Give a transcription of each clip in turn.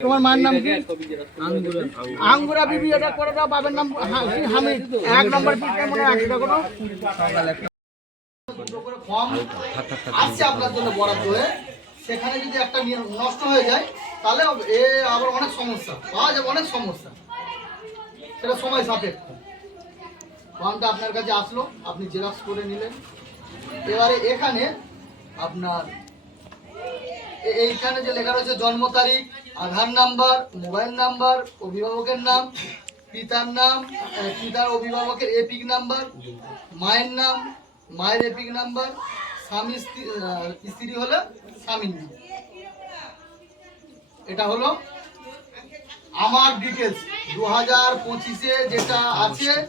তোমার মায়ের নাম কি? আঙ্গুরা বিবি এটা করে দাও বাবার নাম হামিদ এক নম্বর পিঠে মনে একশো কোনো ফর্ম আসছে আপনার জন্য বরাদ্দ হয়ে সেখানে যদি একটা নষ্ট হয়ে যায় তাহলে এ আবার অনেক সমস্যা। পাওয়া যাবে অনেক সমস্যা। সেটা সময় সাপেক্ষ। ফর্মটা আপনার কাছে আসলো আপনি জেরক্স করে নিলেন। এবারে এখানে আপনার এইখানে যে লেখা রয়েছে জন্ম তারিখ, আধার নাম্বার, মোবাইল নাম্বার, অভিভাবকের নাম, পিতার নাম পিতার অভিভাবকের এপিক নাম্বার, মায়ের নাম, মায়ের এপিক নাম্বার, স্বামী স্ত্রী- হলে স্বামীর নাম। এটা হলো আমার ডিটেলস দু হাজার পঁচিশে যেটা আছে,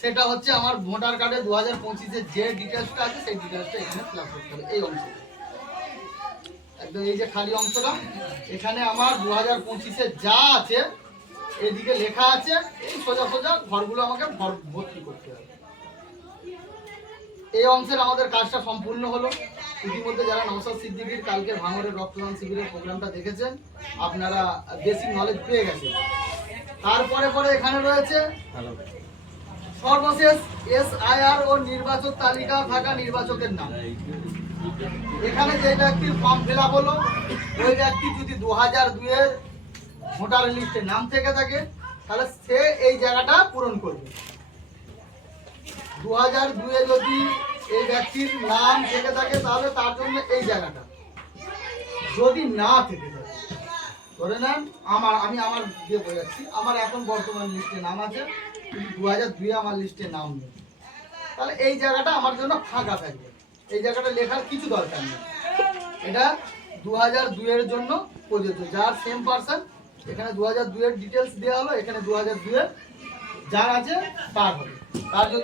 সেটা হচ্ছে আমার ভোটার কার্ডে দু হাজার পঁচিশে যে ডিটেলসটা আছে, সেই ডিটেলসটা এখানে ফিল করতে হবে। এই অংশে। একদম এই যে খালি অংশটা, এখানে আমার দু হাজার পঁচিশে যা আছে, এদিকে লেখা আছে, এই সোজা সোজা ঘরগুলো আমাকে ভর- ভর্তি করতে হবে। এই অংশের আমাদের কাজটা সম্পূর্ণ হলো। ইতিমধ্যে যারা নওসাদ সিদ্দিকির কালকে ভাঙরের রক্তদান শিবিরের প্রোগ্রামটা দেখেছেন, আপনারা বেসিক নলেজ পেয়ে গেছেন। তারপরে পরে এখানে রয়েছে সর্বশেষ এস আই আর ও নির্বাচক তালিকা থাকা নির্বাচকের নাম। এখানে যে ব্যক্তির ফর্ম ফিল আপ হলো, ওই ব্যক্তি যদি দু হাজার দুয়ের ভোটার লিস্টে নাম থেকে থাকে, তাহলে সে এই জায়গাটা পূরণ করবে। দু হাজার দুয়ে যদি এই ব্যক্তির নাম থেকে থাকে, তাহলে তার জন্য এই জায়গাটা। যদি না থেকে থাকে, ধরে নেন, আমার, আমি আমার দিয়ে বোঝাচ্ছি আমার এখন বর্তমান লিস্টে নাম আছে দু হাজার দুয়ে আমার লিস্টে নাম নেই। তাহলে এই জায়গাটা আমার জন্য ফাঁকা থাকবে। এই জায়গাটা লেখার কিছু দরকার নেই। এটা দু হাজার দুইয়ের জন্য প্রযোজ্য। যার সেম পার্সন এখানে দু হাজার দুইয়ের ডিটেলস দেওয়া হলো, এখানে দু হাজার দুইয়ের যার আছে, তার হবে। তার